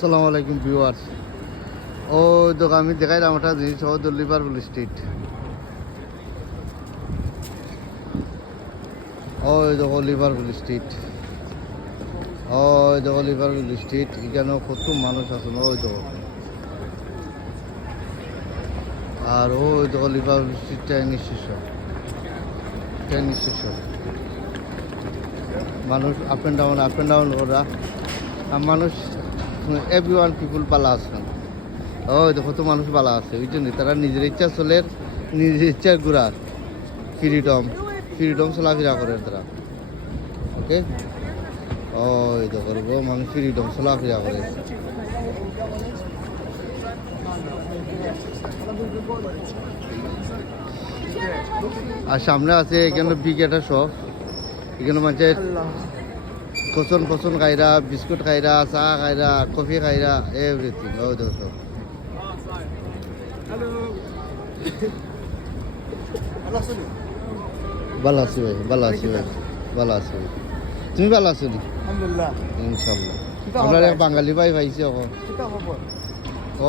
আসসালামু আলাইকুম ভিউয়ার্স। ও দেখো আমি দেখাইলাম একটা জিনিস, ও লিভারপুল স্ট্রিট। ওই দেখো লিভারপুল স্ট্রিট, ওই দেখো লিভারপুল স্ট্রিট। এখানেও কত মানুষ আছেন, ওই দেখো। আর ওই দেখো লিভারপুল স্ট্রিট ট্রেন স্টেশন। মানুষ আপ অ্যান্ড ডাউন ওরা। আর মানুষ এভরিওয়ান পিপুল পালা আছেন। ওই দেখো তো মানুষ বালা আছে, ওই জন্য তারা নিজের ইচ্ছা চলে, নিজের ইচ্ছা ঘুরার ফ্রিডম চলাফেরা করে তারা। ওকে, ওই তো করবো মানুষ ফ্রিডম চলাফেরা করে। আর সামনে আছে এখানে বিগ একটা শপ। এখানে মানুষের পছন্দ খাইরা, বিস্কুট খাইরা, চা খাইরা, কফি খাইরা, এভরিথিং। ওই তো সব ভালো আছি ভাই, ভালো আছি ভাই, ভালো আছি ভাই। তুমি ভালো আছো নি? আলহামদুলিল্লাহ, ইনশাল্লাহ। আমরা এক বাঙালি ভাই পাইছি এখন। ও